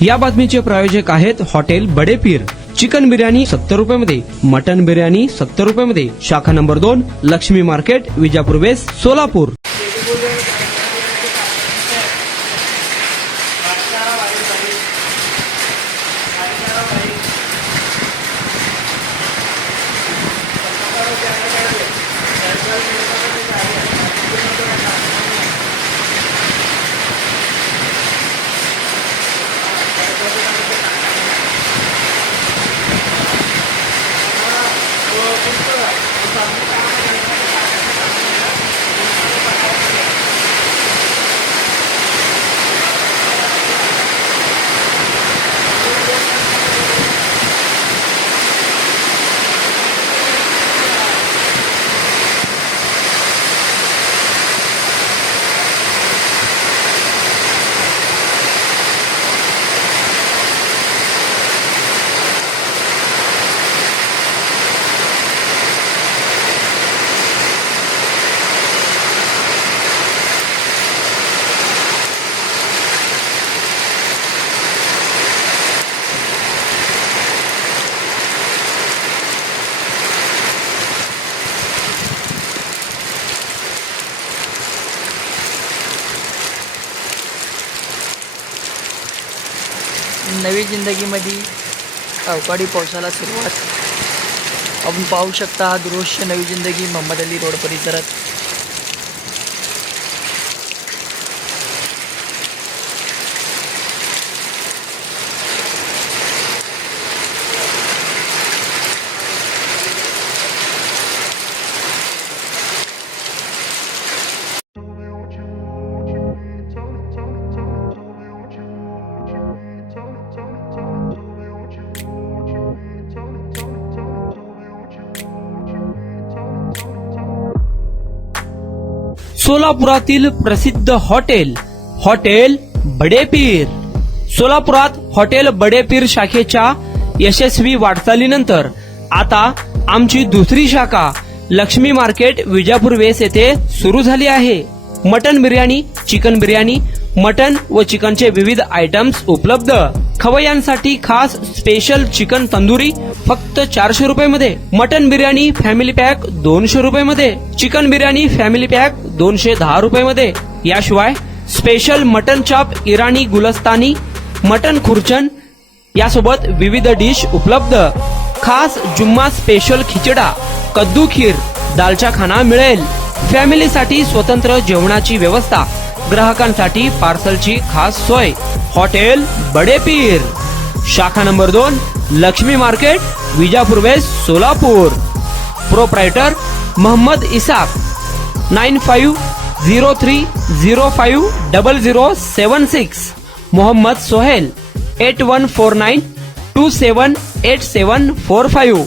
या बातमीचे प्रायोजक आहेत हॉटेल बडे पीर। चिकन बिर्याणी 70 रुपयामध्ये, मटन बिर्याणी 70 रुपयामध्ये। शाखा number 2, Laxmi market, Vijapur west, Solapur. नवी जिंदगीमध्ये अवकाळी पावसाला सुरुवात आपण पाहू शकता। हा दृश्य नवी जिंदगी मोहम्मद अली रोड परिसरात। सोलापुरातील प्रसिद्ध हॉटेल बडे पीर। सोलापुरात हॉटेल बडे पीर शाखेच्या यशस्वी वाटचालीनंतर आता आमची दुसरी शाखा लक्ष्मी मार्केट, विजापूर वेस्ट येथे सुरू झाली आहे। Mutton biryani, chicken biryani, mutton व चिकनचे विविध आयटम्स उपलब्ध। खवय्यांसाठी खास स्पेशल चिकन तंदुरी फक्त 400 रुपयामध्ये, मटन बिर्याणी फॅमिली पॅक 200 रुपयामध्ये, चिकन बिर्याणी फॅमिली पॅक 210 रुपयामध्ये। याशिवाय स्पेशल मटन चाप, इराणी गुलस्तानी, मटन खुर्चन यासोबत विविध डिश उपलब्ध। खास जुम्मा स्पेशल खिचडा, कद्दू खीर, दालचा खाना मिळेल। फॅमिलीसाठी स्वतंत्र जेवणाची व्यवस्था, ग्राहकांसाठी पार्सलची खास सोय। हॉटेल बडे पीर, शाखा number 2, Laxmi market, Vijapur west, Solapur. Proprietor Mohammad Isaq, 9503050076। Mohammad Sohail, 8149278745।